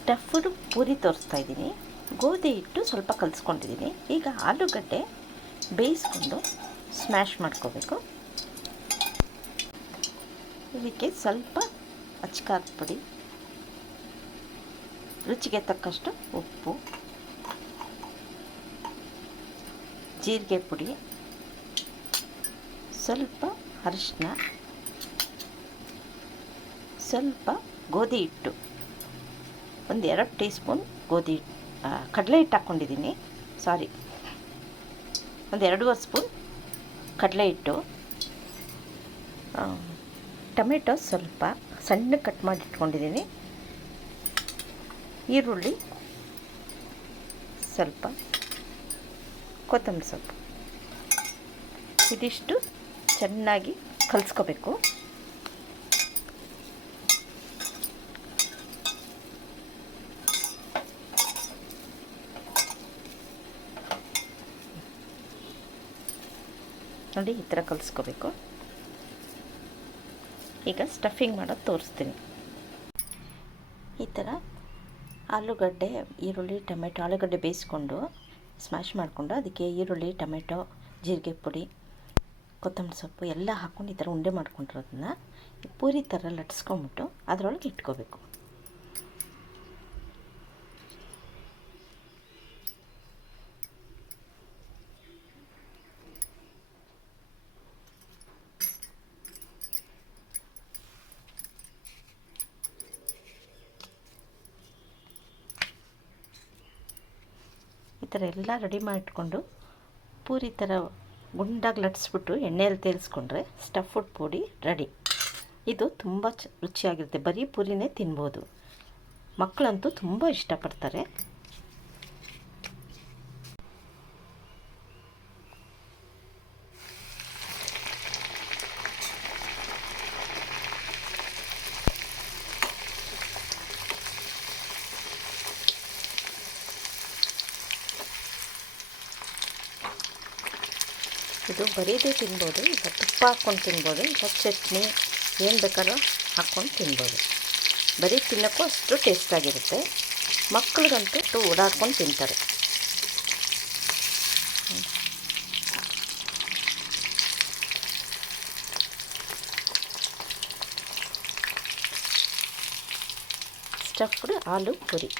Stuffed puri ತೋರಿಸ್ತಾ ಇದ್ದೀನಿ. ಗೋಧಿ ಹಿಟ್ಟು ಸ್ವಲ್ಪ ಕಲಿಸ್ಕೊಂಡಿದ್ದೀನಿ. ಈಗ ಆಲೂಗಡ್ಡೆ ಬೇಯಿಸ್ಕೊಂಡು ಸ್ಮ್ಯಾಶ್ ಮಾಡ್ಕೋಬೇಕು. ಇದಕ್ಕೆ ಸ್ವಲ್ಪ ಅಚ್ಕಾರದ ಪುಡಿ, ರುಚಿಗೆ ತಕ್ಕಷ್ಟು ಉಪ್ಪು, ಜೀರಿಗೆ ಪುಡಿ, ಸ್ವಲ್ಪ ಅರಿಶಿನ, ಸ್ವಲ್ಪ ಗೋಧಿ ಹಿಟ್ಟು, ಒಂದು 2 ಟೀ ಸ್ಪೂನ್ ಗೋಧಿ ಕಡಲೆ ಹಿಟ್ಟು ಹಾಕ್ಕೊಂಡಿದ್ದೀನಿ. ಒಂದು 2.5 ಸ್ಪೂನ್ ಕಡಲೆ ಹಿಟ್ಟು, ಟೊಮೆಟೊ ಸ್ವಲ್ಪ ಸಣ್ಣ ಕಟ್ ಮಾಡಿ ಇಟ್ಕೊಂಡಿದ್ದೀನಿ, ಈರುಳ್ಳಿ ಸ್ವಲ್ಪ, ಕೊತ್ತಂಬರಿ ಸೊಪ್ಪು. ಇದಿಷ್ಟು ಚೆನ್ನಾಗಿ ಕಲಿಸ್ಕೋಬೇಕು. ನೋಡಿ, ಈ ಥರ ಕಲಿಸ್ಕೋಬೇಕು. ಈಗ ಸ್ಟಫಿಂಗ್ ಮಾಡೋದು ತೋರಿಸ್ತೀನಿ. ಈ ಥರ ಆಲೂಗಡ್ಡೆ, ಈರುಳ್ಳಿ, ಟೊಮೆಟೊ, ಆಲೂಗಡ್ಡೆ ಬೇಯಿಸ್ಕೊಂಡು ಸ್ಮ್ಯಾಶ್ ಮಾಡಿಕೊಂಡು ಅದಕ್ಕೆ ಈರುಳ್ಳಿ, ಟೊಮೆಟೊ, ಜೀರಿಗೆ ಪುಡಿ, ಕೊತ್ತಂಬರಿ ಸೊಪ್ಪು ಎಲ್ಲ ಹಾಕ್ಕೊಂಡು ಈ ಥರ ಉಂಡೆ ಮಾಡ್ಕೊಂಡಿರೋದನ್ನ ಪೂರಿ ಥರ ಲಟ್ಸ್ಕೊಂಬಿಟ್ಟು ಅದರೊಳಗೆ ಇಟ್ಕೋಬೇಕು. ಈ ಥರ ಎಲ್ಲ ರೆಡಿ ಮಾಡಿಟ್ಕೊಂಡು ಪೂರಿ ಥರ ಗುಂಡಾಗಿ ಲಟ್ಸ್ಬಿಟ್ಟು ಎಣ್ಣೆಯಲ್ಲಿ ತೇಲಿಸ್ಕೊಂಡ್ರೆ ಸ್ಟಫ್ಡ್ ಪೂರಿ ರೆಡಿ. ಇದು ತುಂಬ ರುಚಿಯಾಗಿರುತ್ತೆ. ಬರೀ ಪೂರಿನೇ ತಿನ್ಬೋದು. ಮಕ್ಕಳಂತೂ ತುಂಬ ಇಷ್ಟಪಡ್ತಾರೆ. ಇದು ಬರೀದೇ ತಿನ್ಬೋದು, ಈಗ ತುಪ್ಪ ಹಾಕ್ಕೊಂಡು ತಿನ್ಬೋದು, ಈಗ ಚಟ್ನಿ ಏನು ಬೇಕಾದ್ರೂ ಹಾಕ್ಕೊಂಡು ತಿನ್ಬೋದು. ಬರೀ ತಿನ್ನೋಕ್ಕೂ ಅಷ್ಟು ಟೇಸ್ಟಾಗಿರುತ್ತೆ. ಮಕ್ಕಳಿಗಂತೂ ಓಡಾಡ್ಕೊಂಡು ತಿಂತಾರೆ. ಸ್ಟಫ್ಡ್ ಆಲೂ ಪೂರಿ.